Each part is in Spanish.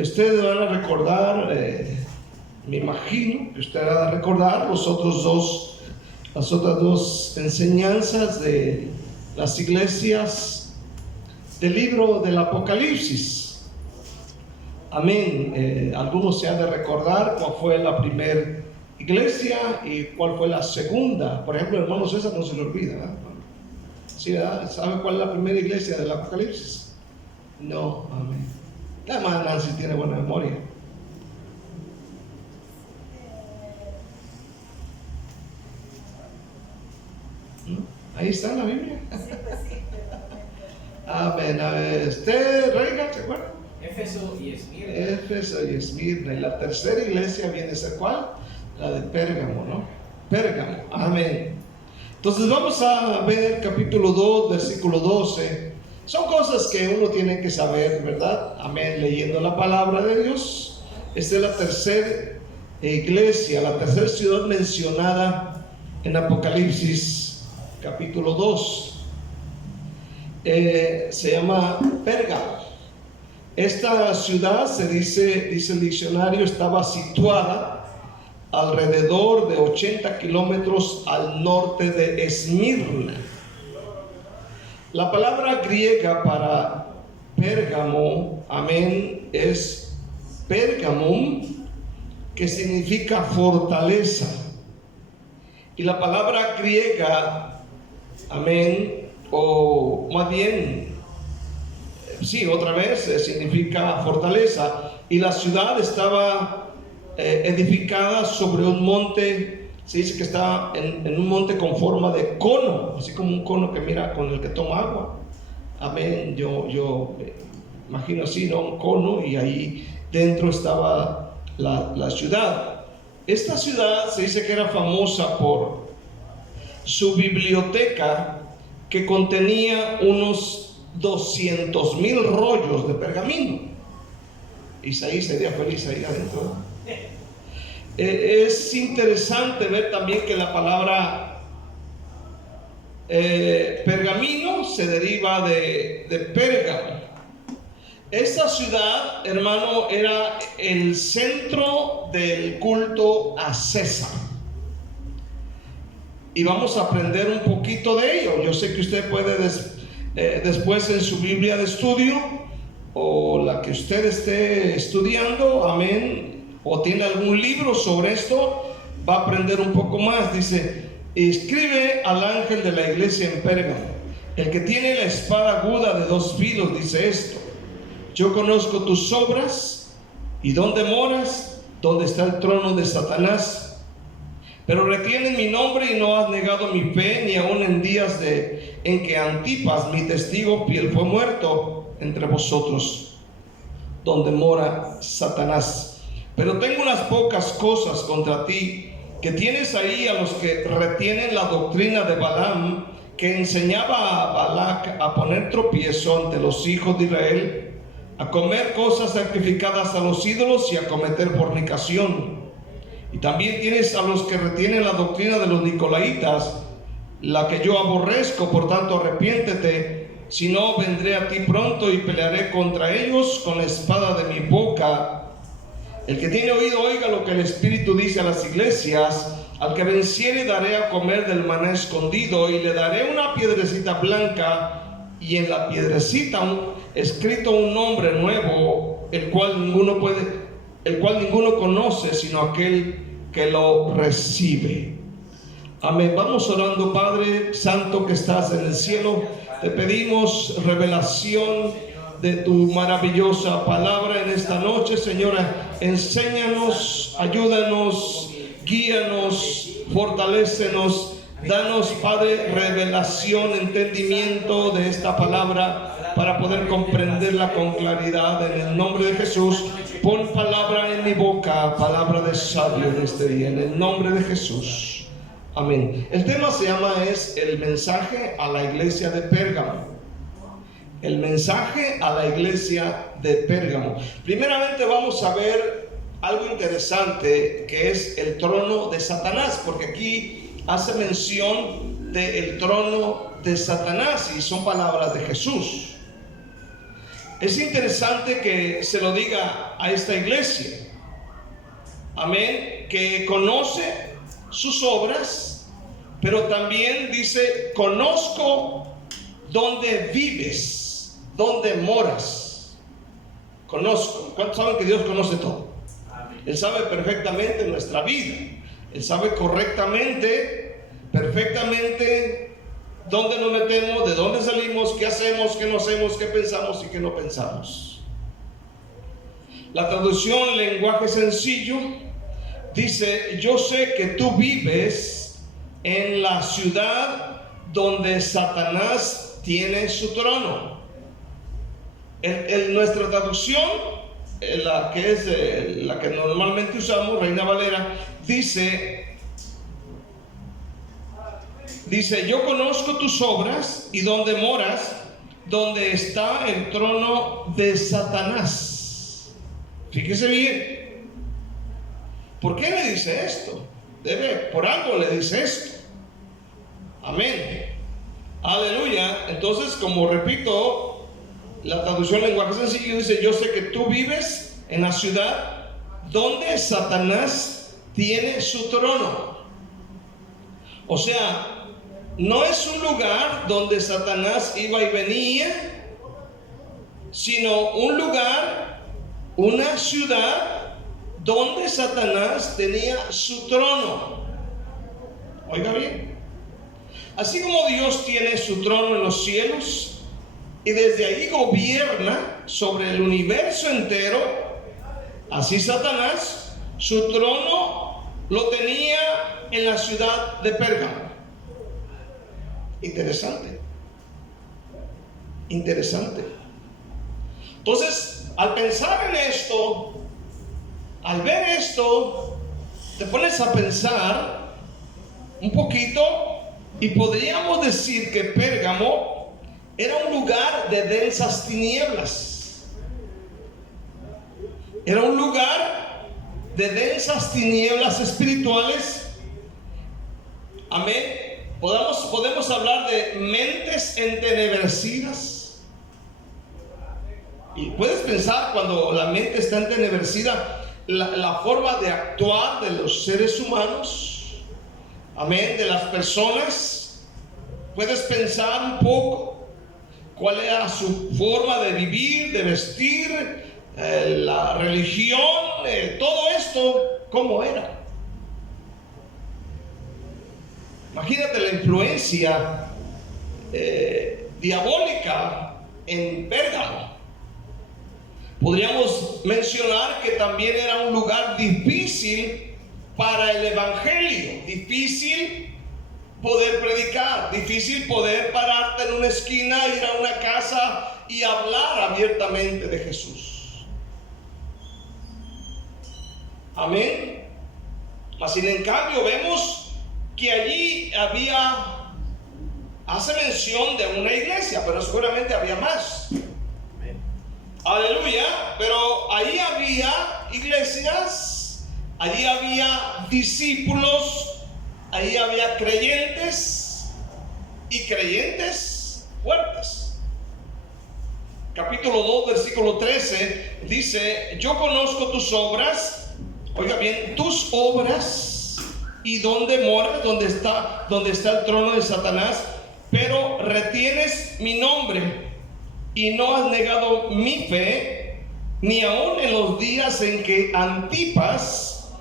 Ustedes van a recordar, me imagino que ustedes van a recordar las otras dos enseñanzas de las iglesias del libro del Apocalipsis. Amén. Algunos se han de recordar cuál fue la primera iglesia y cuál fue la segunda. Por ejemplo, hermano César no se le olvida, ¿verdad? ¿Sí, verdad? ¿Sabe cuál es la primera iglesia del Apocalipsis? No, amén. La hermana Nancy tiene buena memoria. Ahí está en la Biblia. Amén. A ver, Reina, ¿se acuerda? Éfeso y Esmirna. Éfeso y Esmirna. Y la tercera iglesia viene a ser ¿cuál? La de Pérgamo, ¿no? Pérgamo. Amén. Entonces vamos a ver capítulo 2, versículo 12. Son cosas que uno tiene que saber, ¿verdad? Amén. Leyendo la palabra de Dios. Esta es la tercera iglesia, la tercera ciudad mencionada en Apocalipsis capítulo 2. Se llama Pérgamo. Esta ciudad, dice el diccionario, estaba situada alrededor de 80 kilómetros al norte de Esmirna. La palabra griega para Pérgamo, amén, es Pergamum, que significa fortaleza. Y la palabra griega, amén, o más bien, sí, otra vez, significa fortaleza. Y la ciudad estaba edificada sobre un monte. Se dice que está en un monte con forma de cono, así como un cono que mira con el que toma agua. Amén. Yo imagino así, ¿no? Un cono, y ahí dentro estaba la ciudad. Esta ciudad se dice que era famosa por su biblioteca, que contenía unos 200,000 rollos de pergamino. Isaí sería feliz ahí adentro. Es interesante ver también que la palabra pergamino se deriva de Pérgamo. Esta ciudad, hermano, era el centro del culto a César. Y vamos a aprender un poquito de ello. Yo sé que usted puede después en su Biblia de estudio, o la que usted esté estudiando, amén, o tiene algún libro sobre esto, va a aprender un poco más. Dice: escribe al ángel de la iglesia en Pérgamo, el que tiene la espada aguda de 2 filos, dice esto: yo conozco tus obras y dónde moras, dónde está el trono de Satanás. Pero retienes mi nombre y no has negado mi fe, ni aun en días en que Antipas, mi testigo fiel, fue muerto entre vosotros, donde mora Satanás. Pero tengo unas pocas cosas contra ti, que tienes ahí a los que retienen la doctrina de Balaam, que enseñaba a Balac a poner tropiezo ante los hijos de Israel, a comer cosas sacrificadas a los ídolos y a cometer fornicación. Y también tienes a los que retienen la doctrina de los nicolaitas, la que yo aborrezco. Por tanto, arrepiéntete, si no vendré a ti pronto y pelearé contra ellos con la espada de mi boca. El que tiene oído, oiga lo que el Espíritu dice a las iglesias. Al que venciere daré a comer del maná escondido, y le daré una piedrecita blanca, y en la piedrecita escrito un nombre nuevo, el cual ninguno conoce sino aquel que lo recibe. Amén. Vamos orando. Padre Santo que estás en el cielo, te pedimos revelación de tu maravillosa palabra en esta noche, Señora. Enséñanos, ayúdanos, guíanos, fortalécenos. Danos, Padre, revelación, entendimiento de esta palabra para poder comprenderla con claridad. En el nombre de Jesús, pon palabra en mi boca, palabra de sabio en este día, en el nombre de Jesús. Amén. El tema es el mensaje a la iglesia de Pérgamo. El mensaje a la iglesia de Pérgamo. Primeramente vamos a ver algo interesante, que es el trono de Satanás, porque aquí hace mención del trono de Satanás y son palabras de Jesús. es interesante que se lo diga a esta iglesia, amén, que conoce sus obras, pero también dice: conozco dónde vives, dónde moras. Conozco. ¿Cuántos saben que Dios conoce todo? Él sabe perfectamente nuestra vida. Él sabe correctamente, perfectamente dónde nos metemos, de dónde salimos, qué hacemos, qué no hacemos, qué pensamos y qué no pensamos. La traducción lenguaje sencillo dice: yo sé que tú vives en la ciudad donde Satanás tiene su trono. Nuestra traducción, la que es la que normalmente usamos, Reina Valera, dice: yo conozco tus obras y donde moras, donde está el trono de Satanás. Fíjese bien. ¿Por qué le dice esto? Por algo le dice esto. Amén. Aleluya. Entonces, como repito, la traducción lenguaje sencillo dice: yo sé que tú vives en la ciudad donde Satanás tiene su trono. O sea, no es un lugar donde Satanás iba y venía, sino un lugar, una ciudad donde Satanás tenía su trono. Oiga bien. Así como Dios tiene su trono en los cielos y desde ahí gobierna sobre el universo entero, así Satanás su trono lo tenía en la ciudad de Pérgamo. Interesante. Entonces, al pensar en esto, al ver esto, te pones a pensar un poquito y podríamos decir que Pérgamo era un lugar de densas tinieblas. Era un lugar de densas tinieblas espirituales. Amén. Podemos hablar de mentes entenebrecidas. Y puedes pensar, cuando la mente está entenebrecida, la forma de actuar de los seres humanos, amén, de las personas. Puedes pensar un poco cuál era su forma de vivir, de vestir, la religión, todo esto, cómo era. Imagínate la influencia diabólica en Pérgamo. Podríamos mencionar que también era un lugar difícil para el evangelio, difícil poder predicar, difícil poder pararte en una esquina, ir a una casa y hablar abiertamente de Jesús. Amén. Mas sin en cambio vemos que allí hace mención de una iglesia, pero seguramente había más. Aleluya. Pero ahí había iglesias, allí había discípulos, ahí había creyentes y creyentes fuertes. Capítulo 2, versículo 13 dice: yo conozco tus obras, oiga bien, tus obras y dónde moras, dónde está el trono de Satanás, pero retienes mi nombre y no has negado mi fe, ni aun en los días en que Antipas,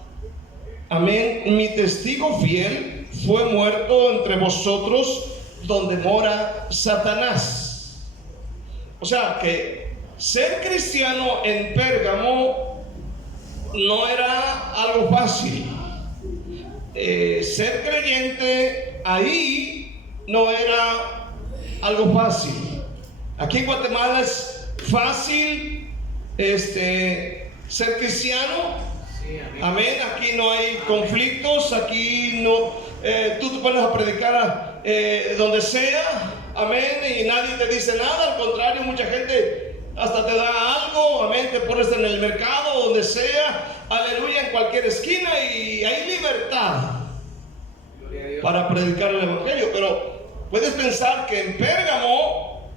amén, mi testigo fiel, fue muerto entre vosotros, donde mora Satanás. O sea que ser cristiano en Pérgamo no era algo fácil. Ser creyente ahí no era algo fácil. Aquí en Guatemala es fácil ser cristiano. Sí, amén. Aquí no hay conflictos. Aquí no, tú te pones a predicar donde sea. Amén. Y nadie te dice nada. Al contrario, mucha gente hasta te da algo. Amén. Te pones en el mercado, donde sea. Aleluya, en cualquier esquina. Y hay libertad para predicar el evangelio. Pero puedes pensar que en Pérgamo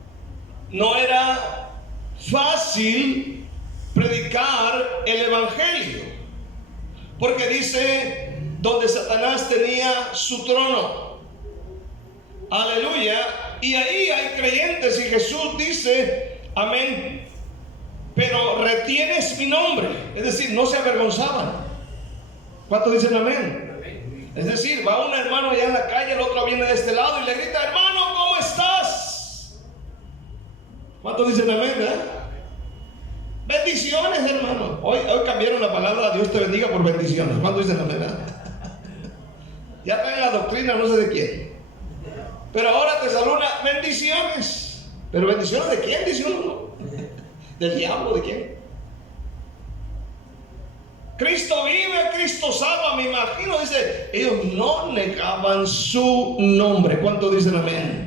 no era fácil predicar el evangelio, porque dice donde Satanás tenía su trono. Aleluya. Y ahí hay creyentes y Jesús dice, amén, pero retienes mi nombre. Es decir, no se avergonzaban. ¿Cuántos dicen amén? Es decir, va un hermano allá en la calle, el otro viene de este lado y le grita, hermano, ¿cómo estás? ¿Cuántos dicen amén? Bendiciones, hermano. Hoy cambiaron la palabra Dios te bendiga por bendiciones. ¿Cuántos dicen amén? Ya traen la doctrina no sé de quién, pero ahora te saluda bendiciones. ¿Pero bendiciones de quién? Dice uno. ¿Del diablo? ¿De quién? Cristo vive, Cristo salva, me imagino. Dice, ellos no negaban su nombre. ¿Cuántos dicen amén?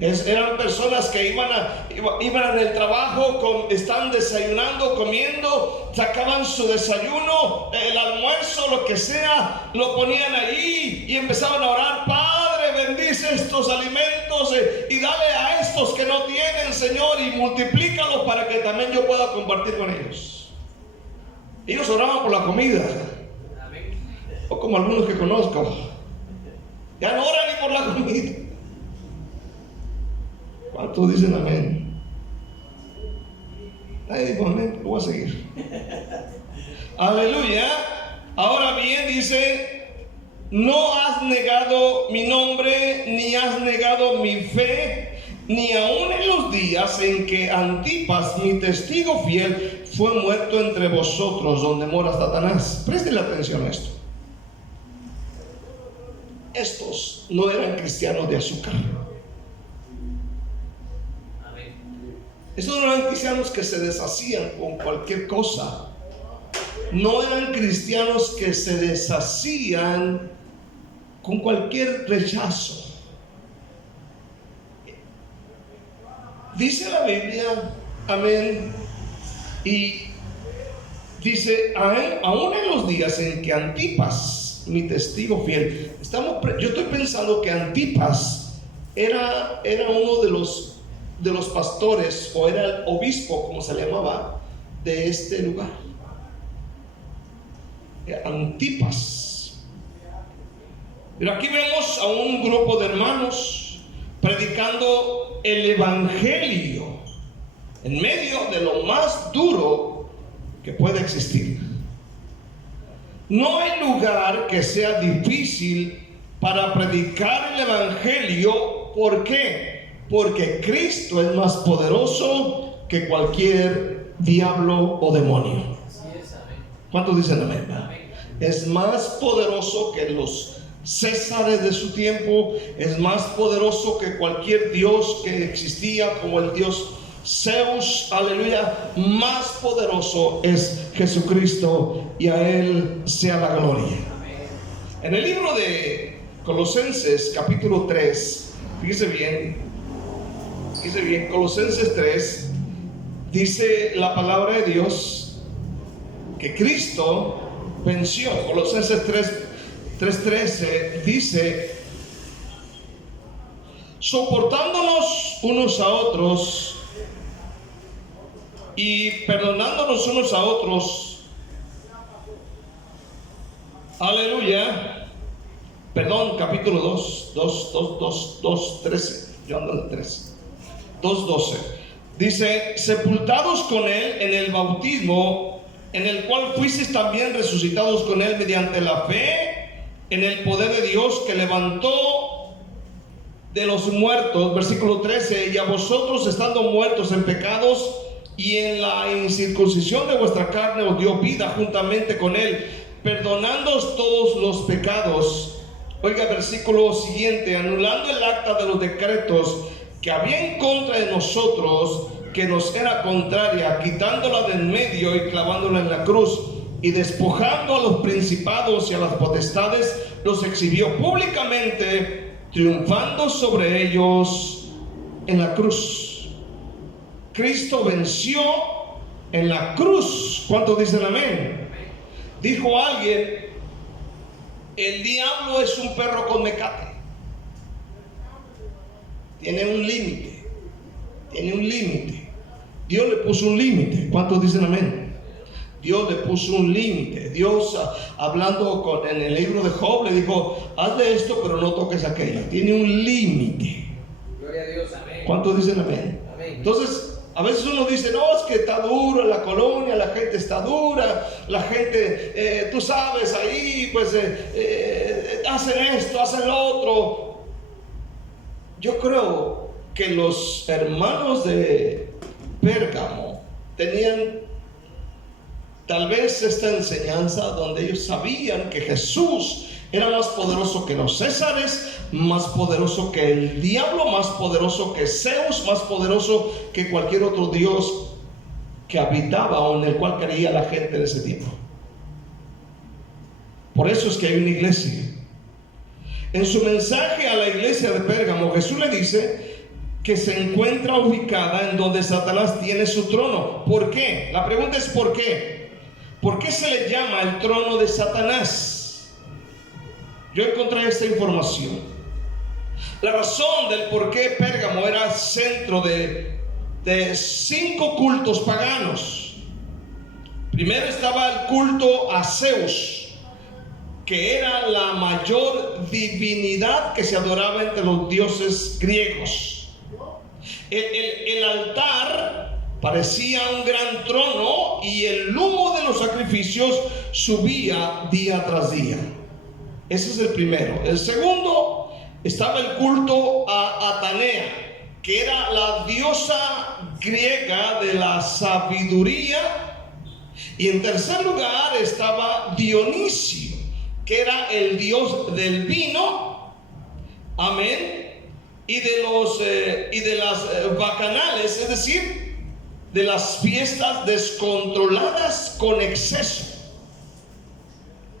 Eran personas que iban en el trabajo, estaban desayunando, comiendo, sacaban su desayuno, el almuerzo, lo que sea, lo ponían ahí y empezaban a orar. Padre, bendice estos alimentos y dale a estos que no tienen, Señor, y multiplícalos para que también yo pueda compartir con ellos. Ellos oraban por la comida, o como algunos que conozco, ya no oran ni por la comida. ¿Cuántos dicen amén? Nadie dijo amén, lo voy a seguir. Aleluya. Ahora bien, dice, no has negado mi nombre, ni has negado mi fe, ni aun en los días en que Antipas, mi testigo fiel, fue muerto entre vosotros, donde mora Satanás. Presten atención a esto. Estos no eran cristianos de azúcar. Estos no eran cristianos que se deshacían con cualquier cosa. No eran cristianos que se deshacían con cualquier rechazo. Dice la Biblia, amén, y dice, aún en los días en que Antipas, mi testigo fiel, yo estoy pensando que Antipas era uno de los pastores, o era el obispo, como se le llamaba, de este lugar. Antipas. Pero aquí vemos a un grupo de hermanos predicando el evangelio en medio de lo más duro que puede existir. No hay lugar que sea difícil para predicar el evangelio. ¿Por qué? Porque Cristo es más poderoso que cualquier diablo o demonio. ¿Cuántos dicen amén? Es más poderoso que los Césares de su tiempo. Es más poderoso que cualquier dios que existía, como el dios Zeus. Aleluya. Más poderoso es Jesucristo, y a Él sea la gloria. En el libro de Colosenses capítulo 3, fíjese bien, Colosenses 3, dice la palabra de Dios que Cristo venció. Colosenses 3:13 dice, soportándonos unos a otros y perdonándonos unos a otros. Aleluya. Perdón, capítulo 2:13. Yo ando en el 3. 2:12. Dice, sepultados con Él en el bautismo, en el cual fuisteis también resucitados con Él mediante la fe en el poder de Dios que levantó de los muertos. Versículo 13, y a vosotros estando muertos en pecados y en la incircuncisión de vuestra carne os dio vida juntamente con Él, perdonándoos todos los pecados. Oiga, versículo siguiente, anulando el acta de los decretos que había en contra de nosotros, que nos era contraria, quitándola de en medio y clavándola en la cruz, y despojando a los principados y a las potestades, los exhibió públicamente, triunfando sobre ellos en la cruz. Cristo venció en la cruz. ¿Cuántos dicen amén? Dijo alguien, el diablo es un perro con mecate. Tiene un límite. Dios le puso un límite. ¿Cuántos dicen amén? Dios le puso un límite. Dios, hablando en el libro de Job, le dijo: hazle esto, pero no toques aquello. Tiene un límite. Gloria a Dios, amén. ¿Cuántos dicen amén? Amén. Entonces, a veces uno dice: no, es que está dura la colonia, la gente está dura, la gente, tú sabes, ahí pues hacen esto, hacen lo otro. Yo creo que los hermanos de Pérgamo tenían tal vez esta enseñanza donde ellos sabían que Jesús era más poderoso que los Césares, más poderoso que el diablo, más poderoso que Zeus, más poderoso que cualquier otro dios que habitaba o en el cual creía la gente en ese tiempo. Por eso es que hay una iglesia. En su mensaje a la iglesia de Pérgamo, Jesús le dice que se encuentra ubicada en donde Satanás tiene su trono. ¿Por qué? La pregunta es ¿por qué? ¿Por qué se le llama el trono de Satanás? Yo encontré esta información. La razón del por qué Pérgamo era centro de 5 cultos paganos. Primero estaba el culto a Zeus, que era la mayor divinidad que se adoraba entre los dioses griegos. El altar parecía un gran trono y el humo de los sacrificios subía día tras día. Ese es el primero. El segundo, estaba el culto a Atenea, que era la diosa griega de la sabiduría. Y en tercer lugar estaba Dionisio, que era el dios del vino, amén, y de las bacanales, es decir, de las fiestas descontroladas con exceso.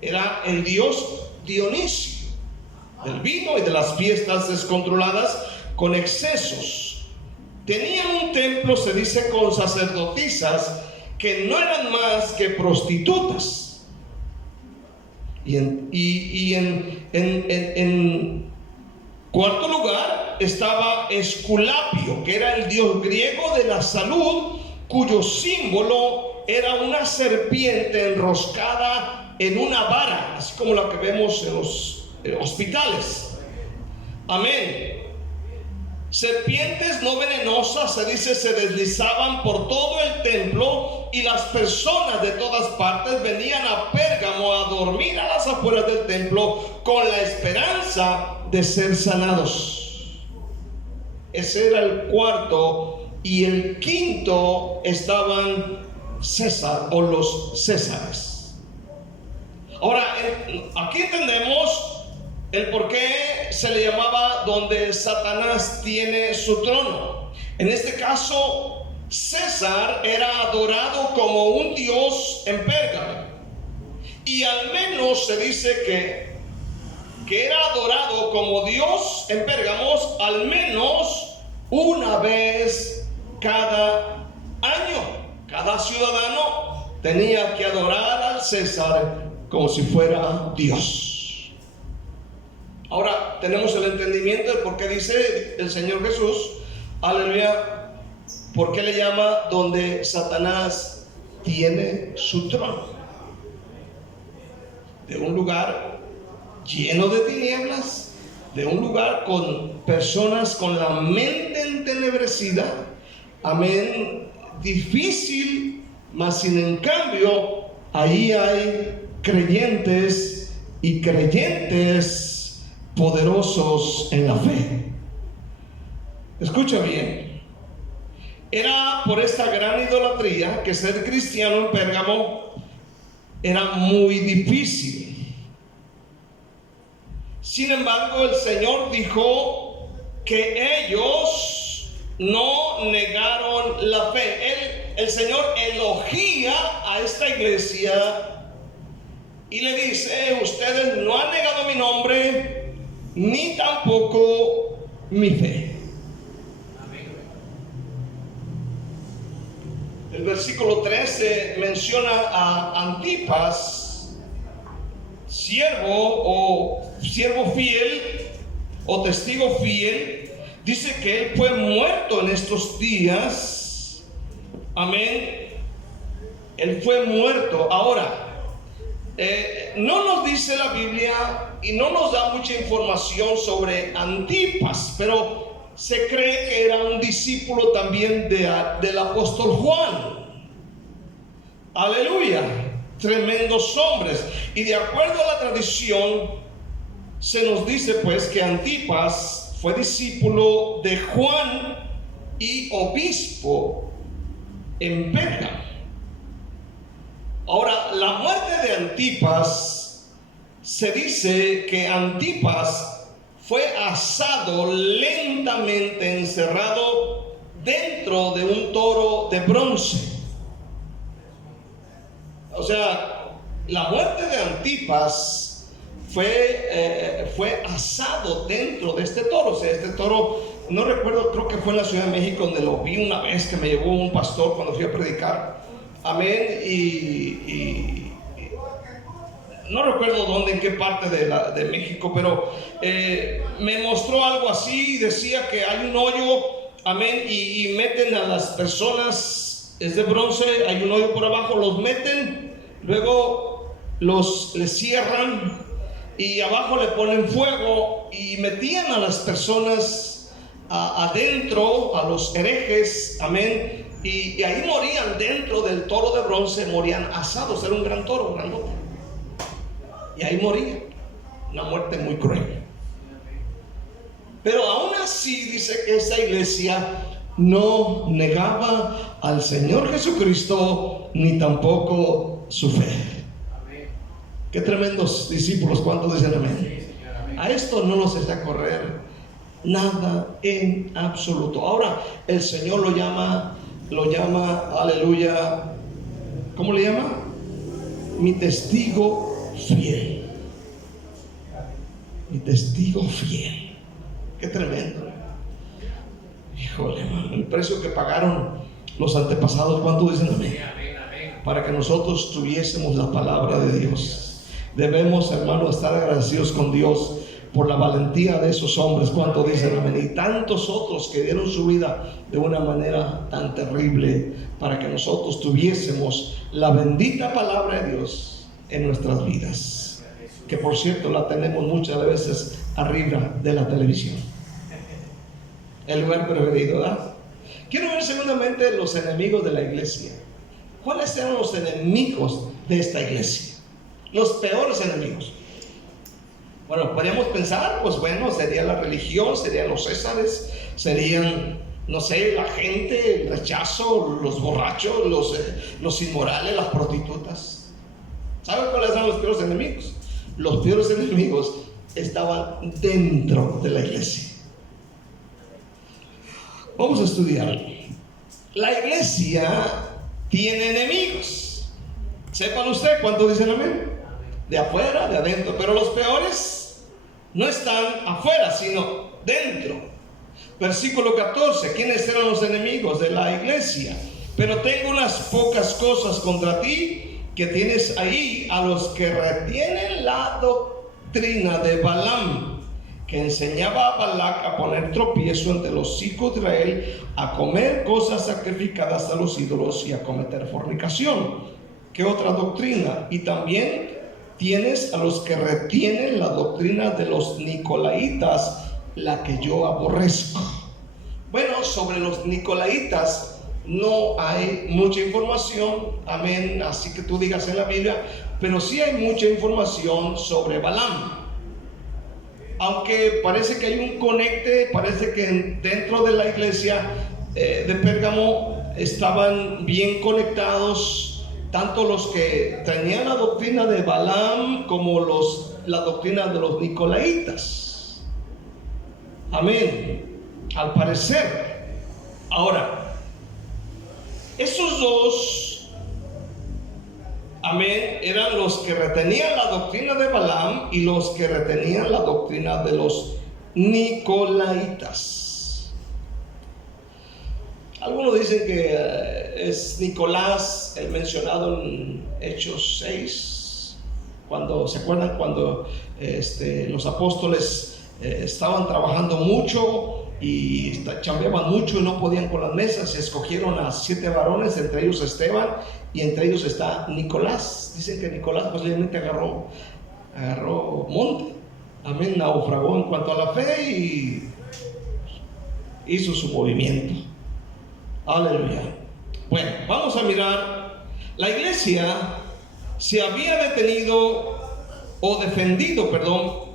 Era el dios Dionisio, del vino y de las fiestas descontroladas con excesos. Tenían un templo, se dice, con sacerdotisas que no eran más que prostitutas. Y en cuarto lugar estaba Esculapio, que era el dios griego de la salud, cuyo símbolo era una serpiente enroscada en una vara, así como la que vemos en los hospitales. Amén. Serpientes no venenosas, se dice, se deslizaban por todo el templo, y las personas de todas partes venían a Pérgamo a dormir a las afueras del templo con la esperanza de ser sanados. Ese era el cuarto. Y el quinto estaban César o los Césares. Ahora, aquí entendemos el por qué se le llamaba donde Satanás tiene su trono. En este caso, César era adorado como un dios en Pérgamo, y al menos se dice que era adorado como Dios en Pérgamo al menos una vez cada año. Cada ciudadano tenía que adorar al César como si fuera Dios. Ahora tenemos el entendimiento de por qué dice el Señor Jesús, aleluya, por qué le llama donde Satanás tiene su trono. De un lugar lleno de tinieblas, de un lugar con personas con la mente entenebrecida, amén, difícil, mas sin en cambio ahí hay creyentes y creyentes poderosos en la fe. Escucha bien, era por esta gran idolatría que ser cristiano en Pérgamo era muy difícil. Sin embargo, el Señor dijo que ellos no negaron la fe. El Señor elogia a esta iglesia y le dice: ustedes no han negado mi nombre, ni tampoco mi fe. El versículo 13 menciona a Antipas, siervo fiel o testigo fiel. Dice que él fue muerto en estos días Amén. Él fue muerto. Ahora, no nos dice la Biblia y no nos da mucha información sobre Antipas, pero se cree que era un discípulo también del apóstol Juan. Aleluya. Tremendos hombres. Y de acuerdo a la tradición, se nos dice pues que Antipas fue discípulo de Juan y obispo en Pérgamo. Ahora, la muerte de Antipas, se dice que Antipas fue asado lentamente, encerrado dentro de un toro de bronce. O sea, la muerte de Antipas fue asado dentro de este toro. O sea, este toro, no recuerdo, creo que fue en la Ciudad de México donde lo vi una vez, que me llevó un pastor cuando fui a predicar. Amén. Y no recuerdo dónde, en qué parte de México, pero me mostró algo así. Decía que hay un hoyo, amén, y meten a las personas, es de bronce, hay un hoyo por abajo, los meten, luego les cierran y abajo le ponen fuego y metían a las personas adentro, a los herejes, amén, y ahí morían dentro del toro de bronce, morían asados. Era un gran toro, grandote, y ahí morían, una muerte muy cruel. Pero aún así dice que esa iglesia no negaba al Señor Jesucristo ni tampoco su fe. Qué tremendos discípulos. ¿Cuántos dicen amén? A esto no nos echa a correr nada en absoluto. Ahora el Señor lo llama, aleluya, ¿cómo le llama? Mi testigo fiel. Mi testigo fiel. Qué tremendo. Híjole, hermano, el precio que pagaron los antepasados. ¿Cuántos dicen amén? Para que nosotros tuviésemos la palabra de Dios. Debemos, hermano, estar agradecidos con Dios por la valentía de esos hombres. ¿Cuántos dicen amén? Y tantos otros que dieron su vida de una manera tan terrible para que nosotros tuviésemos la bendita palabra de Dios en nuestras vidas, que por cierto la tenemos muchas veces arriba de la televisión, el lugar preferido, ¿verdad? Quiero ver segundamente los enemigos de la iglesia. ¿Cuáles eran los enemigos de esta iglesia? Los peores enemigos. Bueno, podríamos pensar, pues bueno, sería la religión, serían los césares, serían, no sé, la gente, el rechazo, los borrachos, los inmorales, las prostitutas. ¿Saben cuáles son los peores enemigos? Los peores enemigos estaban dentro de la iglesia. Vamos a estudiar. La iglesia tiene enemigos. Sepan usted, ¿cuántos dicen amén? De afuera, de adentro. Pero los peores no están afuera, sino dentro. Versículo 14. ¿Quiénes eran los enemigos de la iglesia? Pero tengo unas pocas cosas contra ti, que tienes ahí a los que retienen la doctrina de Balaam, que enseñaba a Balac a poner tropiezo entre los hijos de Israel, a comer cosas sacrificadas a los ídolos y a cometer fornicación. ¿Qué otra doctrina? Y también tienes a los que retienen la doctrina de los nicolaitas, la que yo aborrezco. Bueno, sobre los nicolaitas no hay mucha información, amén, así que tú digas en la Biblia, pero sí hay mucha información sobre Balaam. Aunque parece que hay un conecte, parece que dentro de la iglesia de Pérgamo estaban bien conectados, tanto los que tenían la doctrina de Balaam como la doctrina de los nicolaitas. Amén. Al parecer. Ahora, esos dos, amén, eran los que retenían la doctrina de Balaam y los que retenían la doctrina de los nicolaitas. Algunos dicen que es Nicolás, el mencionado en Hechos 6, cuando se acuerdan cuando los apóstoles estaban trabajando mucho y chambeaban mucho y no podían con las mesas. Escogieron a 7 varones, entre ellos Esteban, y entre ellos está Nicolás. Dicen que Nicolás posiblemente agarró monte, amén, naufragó en cuanto a la fe y hizo su movimiento. Aleluya. Bueno, vamos a mirar. La iglesia se había defendido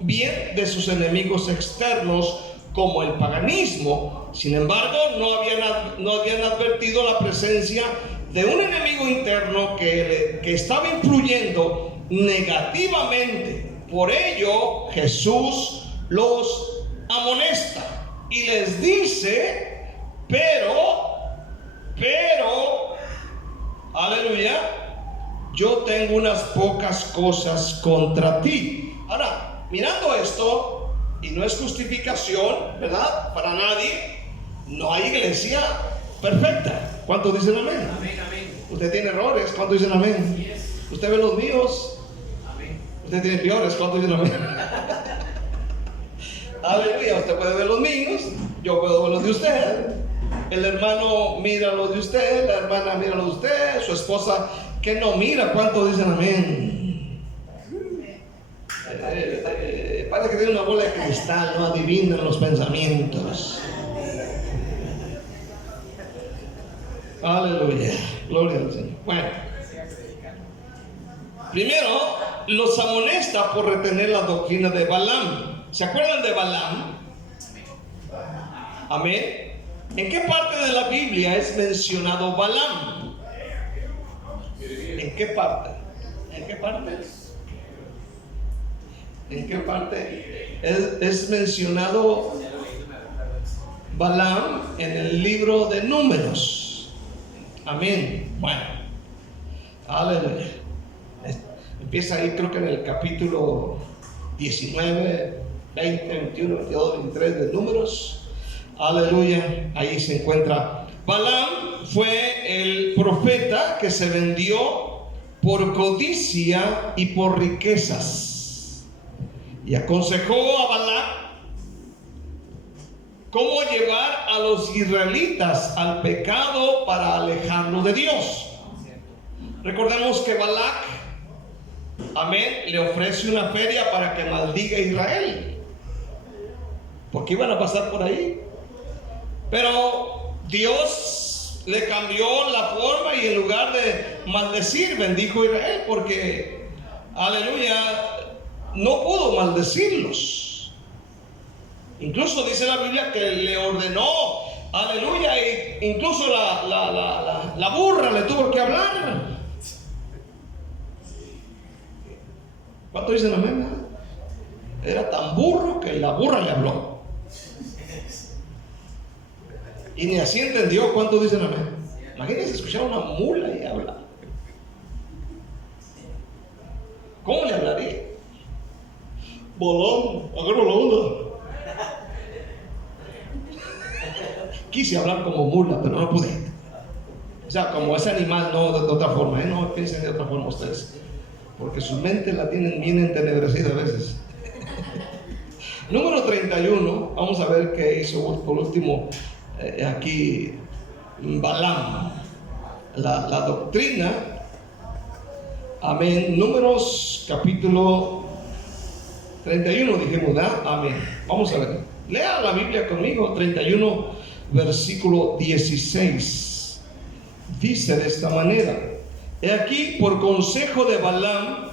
bien de sus enemigos externos, como el paganismo. Sin embargo, no habían advertido la presencia de un enemigo interno que estaba influyendo negativamente. Por ello, Jesús los amonesta y les dice: pero, aleluya, yo tengo unas pocas cosas contra ti. Ahora, mirando esto, y no es justificación, ¿verdad?, para nadie, no hay iglesia perfecta. ¿Cuántos dicen amén? Amén, amén. Usted tiene errores. ¿Cuántos dicen amén? Yes. Usted ve los míos. Amén. Usted tiene peores. ¿Cuántos dicen amén? Aleluya. Usted puede ver los míos, yo puedo ver los de usted. El hermano mira los de usted, la hermana mira los de usted, su esposa que no mira. ¿Cuántos dicen amén? Parece que tiene una bola de cristal, no adivinan los pensamientos. Aleluya, gloria al Señor. Bueno, primero los amonesta por retener la doctrina de Balaam. ¿Se acuerdan de Balaam? Amén. ¿En qué parte de la Biblia es mencionado Balaam? ¿En qué parte? ¿En qué parte? ¿En qué parte es mencionado Balaam? En el libro de Números. Amén. Bueno, aleluya. Empieza ahí, creo que en el capítulo 19, 20, 21, 22, 23 de Números. Aleluya. Ahí se encuentra. Balaam fue el profeta que se vendió por codicia y por riquezas, y aconsejó a Balac cómo llevar a los israelitas al pecado para alejarlos de Dios. Recordemos que Balac, amén, le ofrece una feria para que maldiga a Israel, porque iban a pasar por ahí. Pero Dios le cambió la forma, y en lugar de maldecir, bendijo a Israel, porque, aleluya, no pudo maldecirlos. Incluso dice la Biblia que le ordenó, aleluya, e incluso la burra le tuvo que hablar. ¿Cuánto dicen amén? Era tan burro que la burra le habló. Y ni así entendió. ¿Cuánto dicen amén? Imagínense escuchar a una mula y hablar. ¿Cómo le hablaría? Bolón, agarro la onda. Quise hablar como mula, pero no pude. O sea, como ese animal, no de otra forma, ¿eh? No piensen de otra forma ustedes, porque su mente la tienen bien entenebrecida a veces. Número 31, vamos a ver qué hizo por último aquí Balaam. La doctrina, amén. Números capítulo 31 dijimos, ¿verdad? Amén. Vamos a ver, lea la Biblia conmigo. 31 versículo 16 dice de esta manera: he aquí, por consejo de Balaam,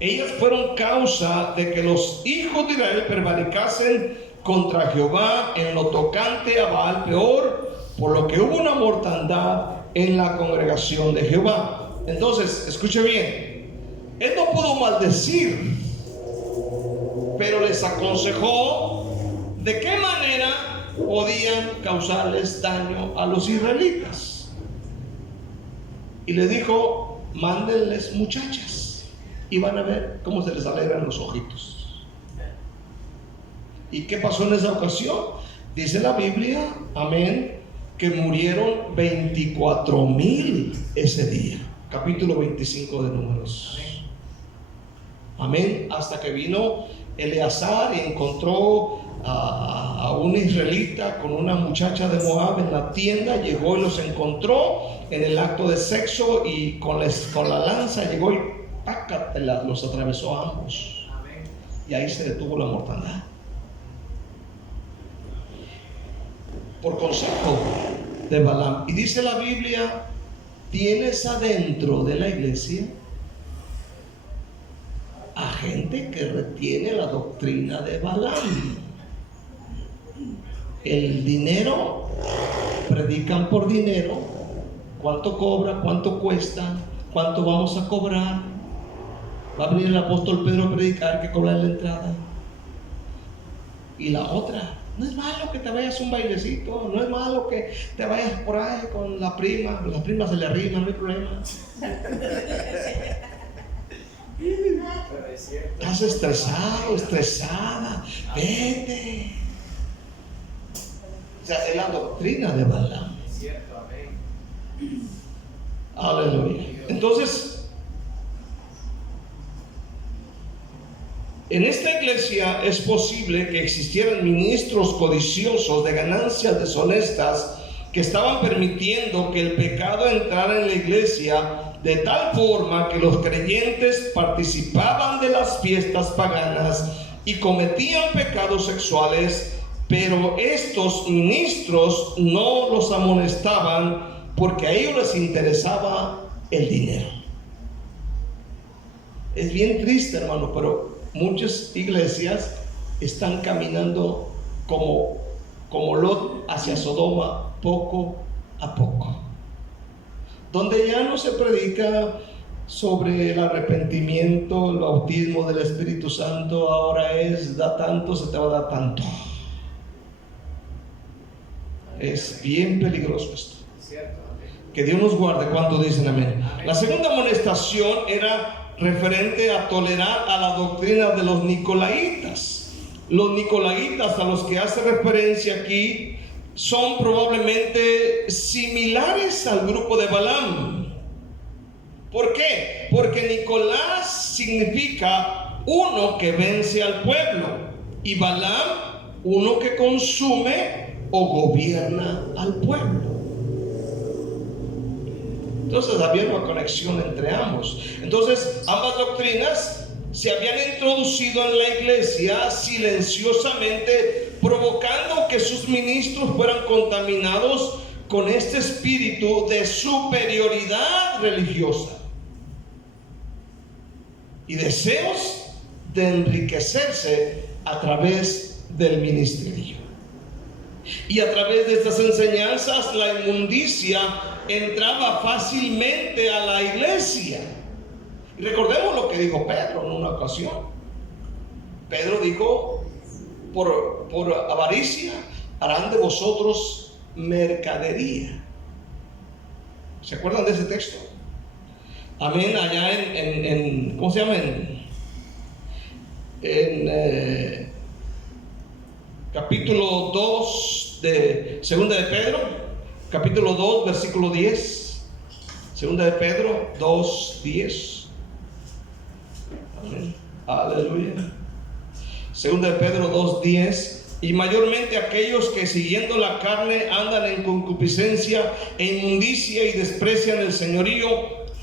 ellas fueron causa de que los hijos de Israel prevaricasen contra Jehová en lo tocante a Baal Peor, por lo que hubo una mortandad en la congregación de Jehová. Entonces, escuche bien, él no pudo maldecir, pero les aconsejó de qué manera podían causarles daño a los israelitas, y les dijo: mándenles muchachas y van a ver cómo se les alegran los ojitos. ¿Y qué pasó en esa ocasión? Dice la Biblia, amén, que murieron 24,000 ese día. Capítulo 25 de Números. Amén. Hasta que vino Eleazar y encontró a un israelita con una muchacha de Moab en la tienda, llegó y los encontró en el acto de sexo y con la lanza llegó y pácatela, los atravesó a ambos. Y ahí se detuvo la mortandad. Por consejo de Balaam. Y dice la Biblia, tienes adentro de la iglesia a gente que retiene la doctrina de Balaam. El dinero, predican por dinero. ¿Cuánto cobra? ¿Cuánto cuesta? ¿Cuánto vamos a cobrar? Va a venir el apóstol Pedro a predicar, que cobrar la entrada. Y la otra, no es malo que te vayas a un bailecito, no es malo que te vayas por ahí con la prima se le arrima, no hay problema. Estás estresado, estresada, vete. O sea, es la doctrina de Balaam. Aleluya. Entonces, en esta iglesia es posible que existieran ministros codiciosos de ganancias deshonestas que estaban permitiendo que el pecado entrara en la iglesia de tal forma que los creyentes participaban de las fiestas paganas y cometían pecados sexuales, pero estos ministros no los amonestaban porque a ellos les interesaba el dinero. Es bien triste, hermano, pero muchas iglesias están caminando como Lot hacia Sodoma, poco a poco, donde ya no se predica sobre el arrepentimiento, el bautismo del Espíritu Santo. Ahora es, da tanto, se te va a dar tanto. Es bien peligroso esto. Que Dios nos guarde cuando dicen amén. La segunda amonestación era referente a tolerar a la doctrina de los nicolaitas. Los nicolaitas, a los que hace referencia aquí, son probablemente similares al grupo de Balaam. ¿Por qué? Porque Nicolás significa uno que vence al pueblo y Balaam uno que consume o gobierna al pueblo. Entonces había una conexión entre ambos. Entonces ambas doctrinas se habían introducido en la iglesia silenciosamente, provocando que sus ministros fueran contaminados con este espíritu de superioridad religiosa y deseos de enriquecerse a través del ministerio. Y a través de estas enseñanzas la inmundicia entraba fácilmente a la iglesia. Y recordemos lo que dijo Pedro en una ocasión. Pedro dijo, por avaricia harán de vosotros mercadería. ¿Se acuerdan de ese texto? Amén. Allá en ¿cómo se llama? En capítulo 2 de Segunda de Pedro, capítulo 2, versículo 10. Segunda de Pedro 2, 10. Amén. Aleluya. Segunda de Pedro 2, 10. Y mayormente aquellos que siguiendo la carne andan en concupiscencia e inmundicia y desprecian el señorío,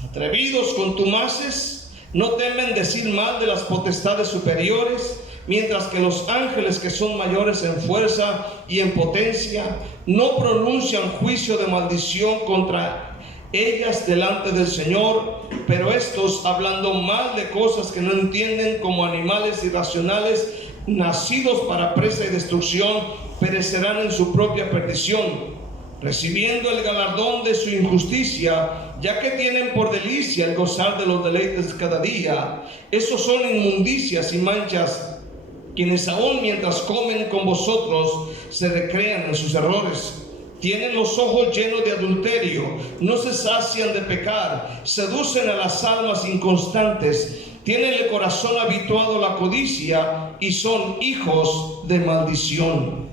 atrevidos, contumaces, no temen decir mal de las potestades superiores, mientras que los ángeles que son mayores en fuerza y en potencia no pronuncian juicio de maldición contra ellas delante del Señor, pero estos, hablando mal de cosas que no entienden, como animales irracionales nacidos para presa y destrucción, perecerán en su propia perdición, recibiendo el galardón de su injusticia, ya que tienen por delicia el gozar de los deleites cada día. Esos son inmundicias y manchas, quienes aún mientras comen con vosotros se recrean en sus errores. Tienen los ojos llenos de adulterio, no se sacian de pecar, seducen a las almas inconstantes, tienen el corazón habituado a la codicia y son hijos de maldición.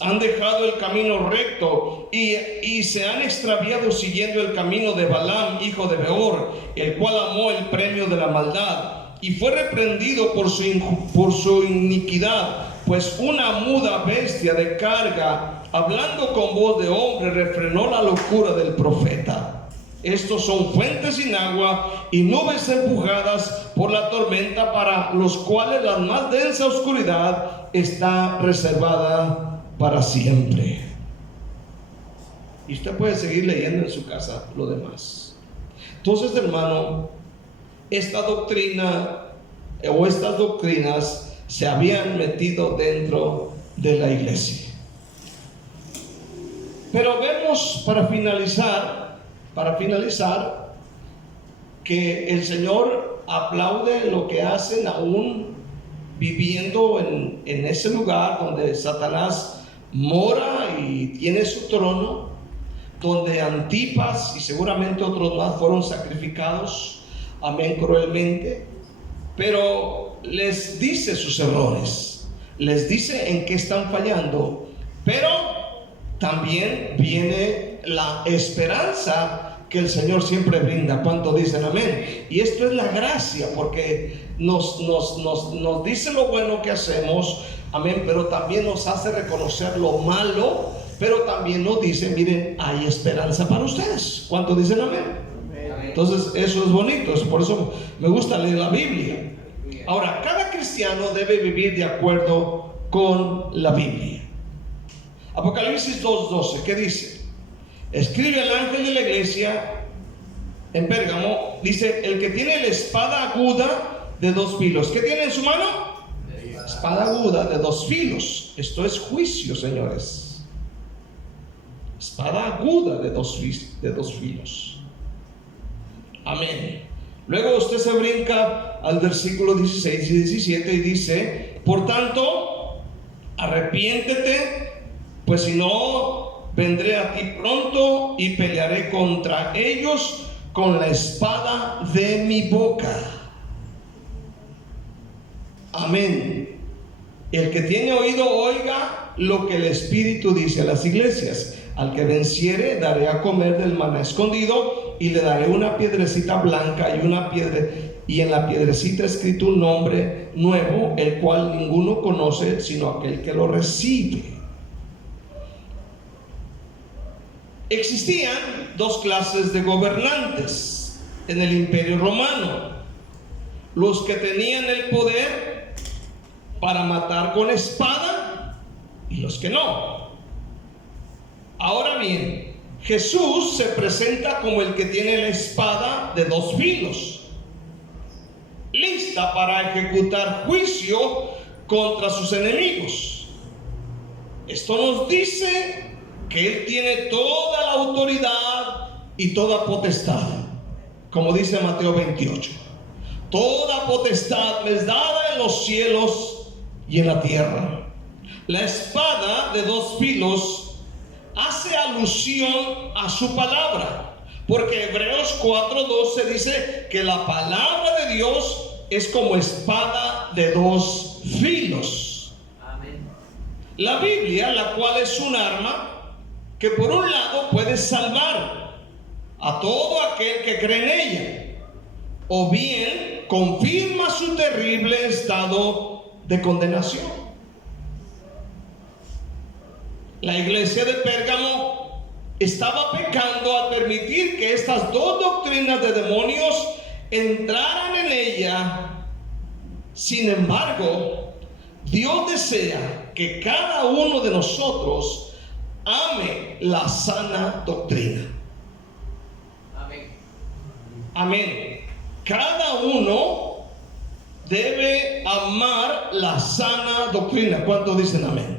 Han dejado el camino recto y se han extraviado siguiendo el camino de Balaam, hijo de Beor, el cual amó el premio de la maldad y fue reprendido por su iniquidad. pues una muda bestia de carga, hablando con voz de hombre, refrenó la locura del profeta. Estos son fuentes sin agua y nubes empujadas por la tormenta, para los cuales la más densa oscuridad está reservada para siempre. Y usted puede seguir leyendo en su casa lo demás. Entonces, hermano, esta doctrina o estas doctrinas se habían metido dentro de la iglesia. Pero vemos, para finalizar, que el Señor aplaude lo que hacen aún viviendo en ese lugar donde Satanás mora y tiene su trono, donde Antipas y seguramente otros más fueron sacrificados, amén, cruelmente. Pero les dice sus errores, les dice en qué están fallando, pero también viene la esperanza que el Señor siempre brinda. ¿Cuánto dicen amén? Y esto es la gracia, porque nos dice lo bueno que hacemos, amén, pero también nos hace reconocer lo malo, pero también nos dice, miren, hay esperanza para ustedes. ¿Cuánto dicen amén? Entonces eso es bonito, por eso me gusta leer la Biblia. Ahora, cada cristiano debe vivir de acuerdo con la Biblia. Apocalipsis 2:12, ¿qué dice? Escribe al ángel de la iglesia en Pérgamo, dice: el que tiene la espada aguda de 2 filos. ¿Qué tiene en su mano? Espada aguda de 2 filos. Esto es juicio, señores. Espada aguda de dos filos. Amén. Luego usted se brinca al versículo 16 y 17 y dice: por tanto, arrepiéntete, pues si no, vendré a ti pronto y pelearé contra ellos con la espada de mi boca. Amén. El que tiene oído, oiga lo que el Espíritu dice a las iglesias. Al que venciere, daré a comer del maná escondido, y le daré una piedrecita blanca y en la piedrecita escrito un nombre nuevo, el cual ninguno conoce sino aquel que lo recibe. Existían 2 clases de gobernantes en el Imperio Romano: los que tenían el poder para matar con espada y los que no. Ahora bien, Jesús se presenta como el que tiene la espada de 2 filos, lista para ejecutar juicio contra sus enemigos. Esto nos dice que Él tiene toda la autoridad y toda potestad, como dice Mateo 28. Toda potestad me es dada en los cielos y en la tierra. La espada de 2 filos hace alusión a su palabra, porque Hebreos 4:12 dice que la palabra de Dios es como espada de 2 filos. Amén. La Biblia, la cual es un arma que por un lado puede salvar a todo aquel que cree en ella, o bien confirma su terrible estado de condenación. La iglesia de Pérgamo estaba pecando al permitir que estas 2 doctrinas de demonios entraran en ella. Sin embargo, Dios desea que cada uno de nosotros ame la sana doctrina. Amén. Amén. Cada uno debe amar la sana doctrina. ¿Cuántos dicen amén?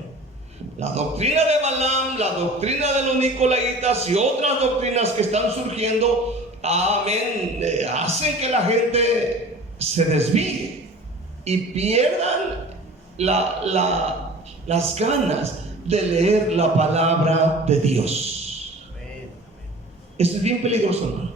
La doctrina de Balaam, la doctrina de los nicolaitas y otras doctrinas que están surgiendo, amén, hacen que la gente se desvíe y pierdan las ganas de leer la palabra de Dios. Amén. Esto es bien peligroso, ¿no?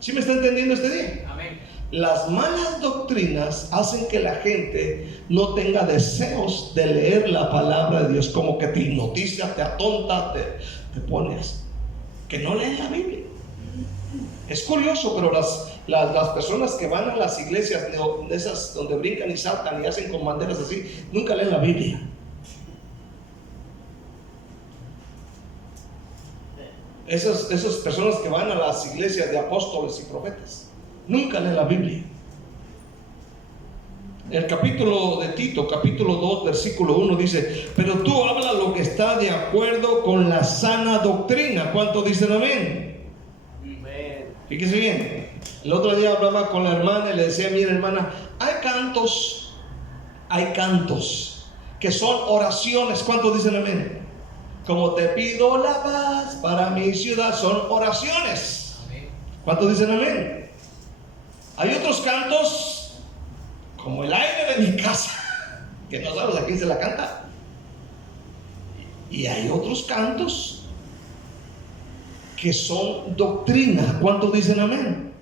¿Sí me está entendiendo este día? Amén. Las malas doctrinas hacen que la gente no tenga deseos de leer la palabra de Dios, como que te hipnotiza, te atonta, te pones, que no leen la Biblia. Es curioso, pero las personas que van a las iglesias de esas donde brincan y saltan y hacen con banderas así, nunca leen la Biblia. Esas personas que van a las iglesias de apóstoles y profetas, nunca leen la Biblia. El capítulo de Tito, capítulo 2, versículo 1 dice: pero tú habla lo que está de acuerdo con la sana doctrina. ¿Cuántos dicen amén? Amén. Fíjese bien, el otro día hablaba con la hermana y le decía: mira, hermana, hay cantos que son oraciones. ¿Cuántos dicen amén? Como te pido la paz para mi ciudad, son oraciones. ¿Cuántos dicen amén? Hay otros cantos como el aire de mi casa, que no sabes a quién se la canta. Y hay otros cantos que son doctrina. ¿Cuántos dicen amén?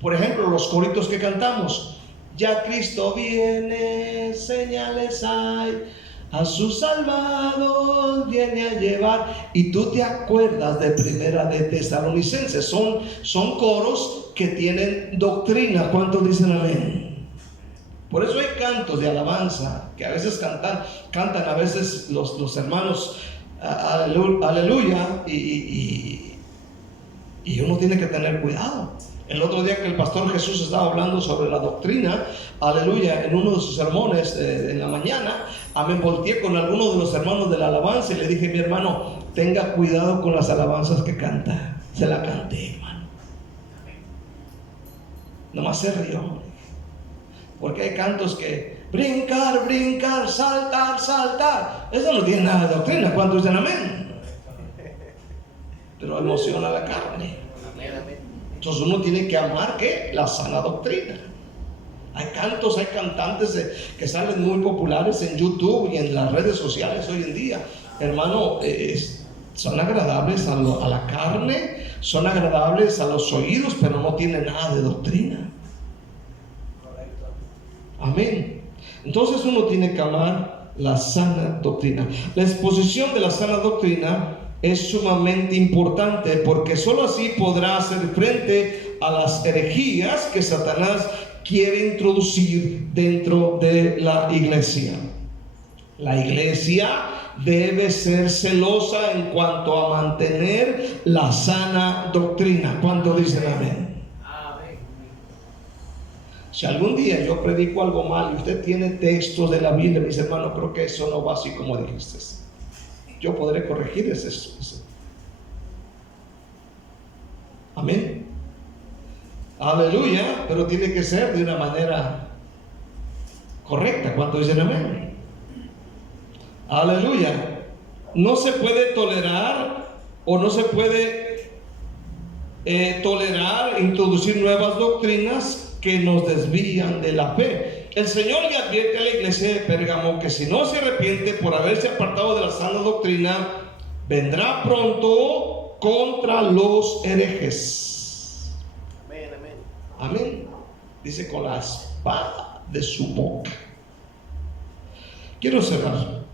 Por ejemplo, los coritos que cantamos: ya Cristo viene, señales hay, a sus salvados viene a llevar. Y tú te acuerdas de Primera de Tesalonicenses. Son coros que tienen doctrina. ¿Cuántos dicen amén? Por eso hay cantos de alabanza que a veces cantan a veces los hermanos aleluya, y uno tiene que tener cuidado. El otro día que el pastor Jesús estaba hablando sobre la doctrina, aleluya, en uno de sus sermones en la mañana, me volteé con algunos de los hermanos de la alabanza y le dije: mi hermano, tenga cuidado con las alabanzas que canta. Se la canté, hermano. Nomás se rió. Porque hay cantos que brincar, brincar, saltar, saltar. Eso no tiene nada de doctrina. ¿Cuántos dicen amén? Pero emociona la carne. Entonces uno tiene que amar, ¿qué? La sana doctrina. Hay cantos, hay cantantes que salen muy populares en YouTube y en las redes sociales hoy en día. Hermano, son agradables a la carne, son agradables a los oídos, pero no tienen nada de doctrina. Amén. Entonces uno tiene que amar la sana doctrina. La exposición de la sana doctrina es sumamente importante, porque sólo así podrá hacer frente a las herejías que Satanás quiere introducir dentro de la iglesia. La iglesia debe ser celosa en cuanto a mantener la sana doctrina. ¿Cuántos dicen amén? Si algún día yo predico algo mal y usted tiene textos de la Biblia, mis hermanos, creo que eso no va así como dijiste, yo podré corregir eso. Amén. Aleluya. Pero tiene que ser de una manera correcta. ¿Cuántos dicen amén? Aleluya. No se puede tolerar o no se puede introducir nuevas doctrinas que nos desvían de la fe. El Señor le advierte a la iglesia de Pérgamo que si no se arrepiente por haberse apartado de la sana doctrina, vendrá pronto contra los herejes. Amén, amén. Amén. Dice: con la espada de su boca. Quiero cerrar.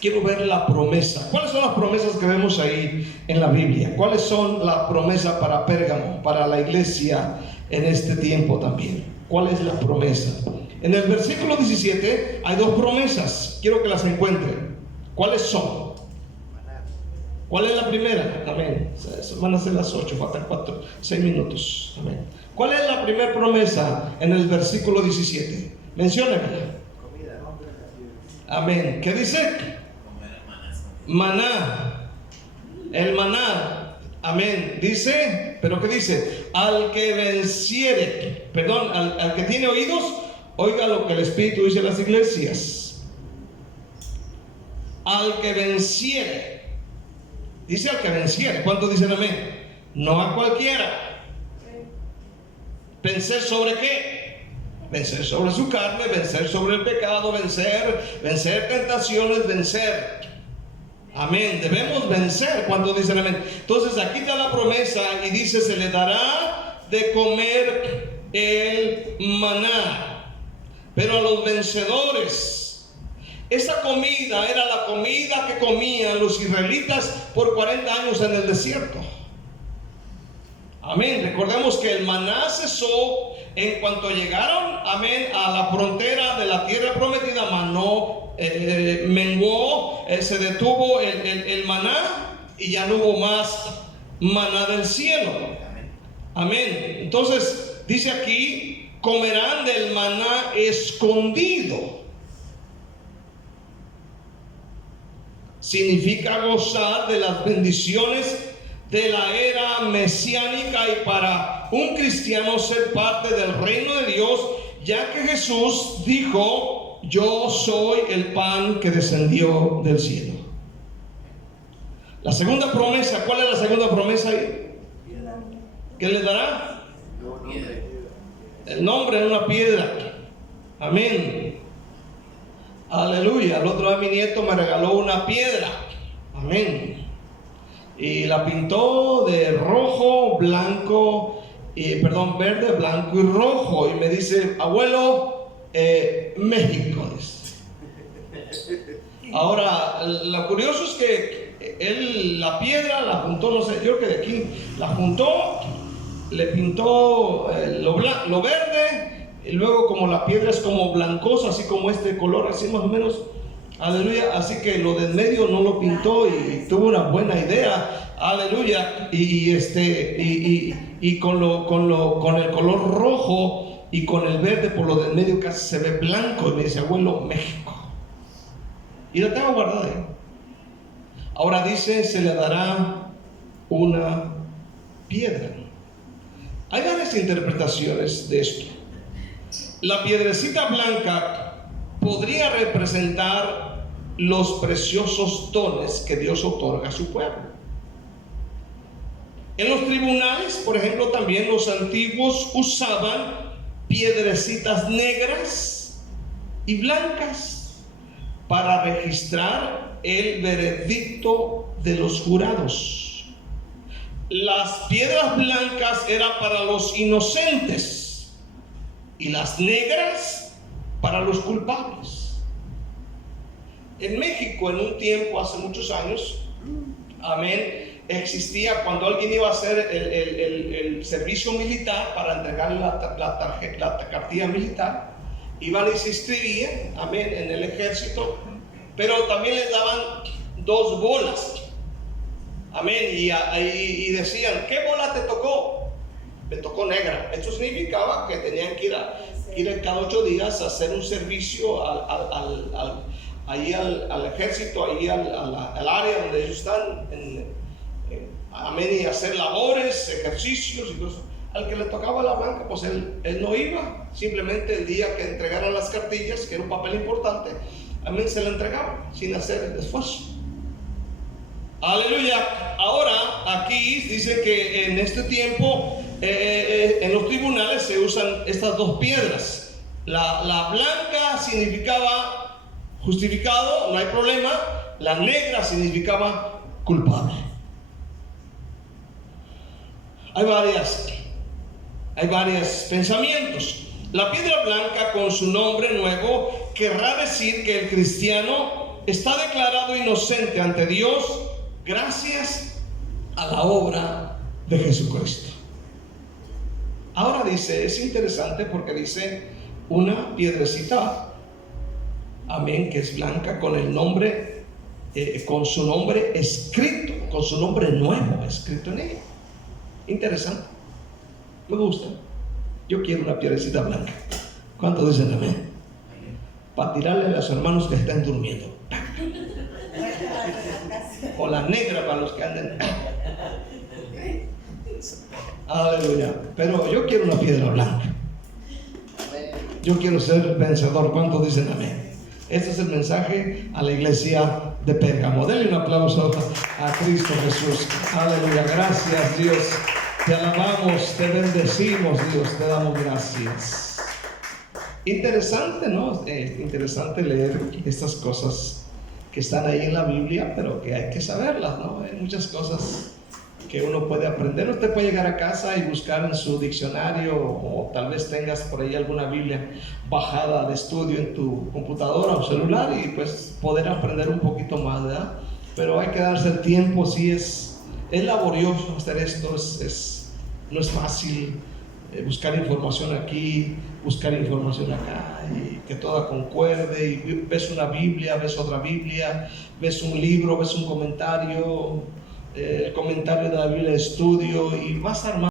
Quiero ver la promesa. ¿Cuáles son las promesas que vemos ahí en la Biblia? ¿Cuáles son las promesas para Pérgamo, para la iglesia en este tiempo también? ¿Cuál es la promesa? En el versículo 17 hay dos promesas. Quiero que las encuentren. ¿Cuáles son? ¿Cuál es la primera? Amén. Van a ser las 8, faltan 6 minutos. Amén. ¿Cuál es la primera promesa en el versículo 17? Menciónenla. Amén. ¿Qué dice? Maná. El maná. Amén. Dice, ¿pero qué dice? Al que venciere, perdón, al que tiene oídos, oiga lo que el Espíritu dice a las iglesias. Al que venciere. Dice al que venciere. ¿Cuántos dicen amén? No a cualquiera. ¿Vencer sobre qué? Vencer sobre su carne, vencer sobre el pecado, vencer tentaciones, vencer. Amén. Debemos vencer. Cuando dicen amén. Entonces aquí está la promesa y dice: se le dará de comer el maná, pero a los vencedores. Esa comida era la comida que comían los israelitas por 40 años en el desierto. Amén. Recordemos que el maná cesó en cuanto llegaron, amén, a la frontera de la tierra prometida. Menguó, se detuvo el maná y ya no hubo más maná del cielo. Amén. Entonces dice aquí: comerán del maná escondido. Significa gozar de las bendiciones de la era mesiánica, y para un cristiano ser parte del reino de Dios, ya que Jesús dijo: yo soy el pan que descendió del cielo. La segunda promesa, ¿cuál es la segunda promesa ahí? ¿Qué le dará? El nombre en una piedra. Amén. Aleluya. El otro día mi nieto me regaló una piedra. Amén. Y la pintó de rojo, blanco, verde, blanco y rojo. Y me dice: abuelo, México. Ahora, lo curioso es que él la piedra la juntó, no sé, yo creo que de aquí, la juntó, le pintó lo verde, y luego como la piedra es como blancosa, así como este color, así más o menos. Aleluya. Así que lo del medio no lo pintó y tuvo una buena idea. Aleluya. Y con el color rojo y con el verde por lo del medio casi se ve blanco. Y me dice: abuelo, México. Y la tengo guardada ahí. Ahora dice: se le dará una piedra. Hay varias interpretaciones de esto. La piedrecita blanca podría representar los preciosos dones que Dios otorga a su pueblo. En los tribunales, por ejemplo, también los antiguos usaban piedrecitas negras y blancas para registrar el veredicto de los jurados. Las piedras blancas eran para los inocentes y las negras para los culpables. En México, en un tiempo, hace muchos años, amén, existía, cuando alguien iba a hacer el servicio militar para entregar la cartilla militar, iban y se inscribían, amén, en el ejército, pero también les daban 2 bolas, amén, y decían: ¿qué bola te tocó? Me tocó negra. Esto significaba que tenían que ir cada 8 días a hacer un servicio al ejército, ahí al área donde ellos están, amén, y hacer labores, ejercicios y todo eso. Al que le tocaba la blanca, pues él no iba, simplemente el día que entregaran las cartillas, que era un papel importante, amén, se le entregaba sin hacer el esfuerzo. Aleluya. Ahora aquí dice que en este tiempo en los tribunales se usan estas 2 piedras. La blanca significaba justificado, no hay problema. La negra significaba culpable. Hay varios pensamientos. La piedra blanca, con su nombre nuevo, querrá decir que el cristiano está declarado inocente ante Dios gracias a la obra de Jesucristo. Ahora dice, es interesante porque dice una piedrecita, amén, que es blanca, con el nombre, con su nombre escrito, con su nombre nuevo escrito en ella. Interesante, me gusta. Yo quiero una piedrecita blanca. ¿Cuántos dicen amén? Para tirarle a los hermanos que están durmiendo. O la negra para los que anden. Aleluya. Pero yo quiero una piedra blanca. Yo quiero ser vencedor. ¿Cuántos dicen amén? Este es el mensaje a la iglesia de Pérgamo. Denle un aplauso a Cristo Jesús. Aleluya. Gracias, Dios. Te alabamos, te bendecimos, Dios. Te damos gracias. Interesante, ¿no? Interesante leer estas cosas que están ahí en la Biblia, pero que hay que saberlas, ¿no? Hay muchas cosas que uno puede aprender. Usted puede llegar a casa y buscar en su diccionario, o tal vez tengas por ahí alguna Biblia bajada de estudio en tu computadora o celular, y pues poder aprender un poquito más, ¿verdad? Pero hay que darse el tiempo. Sí, es laborioso hacer esto, no es fácil buscar información aquí, buscar información acá, y que toda concuerde, y ves una Biblia, ves otra Biblia, ves un libro, ves un comentario, el comentario de la Biblia de estudio, y vas armando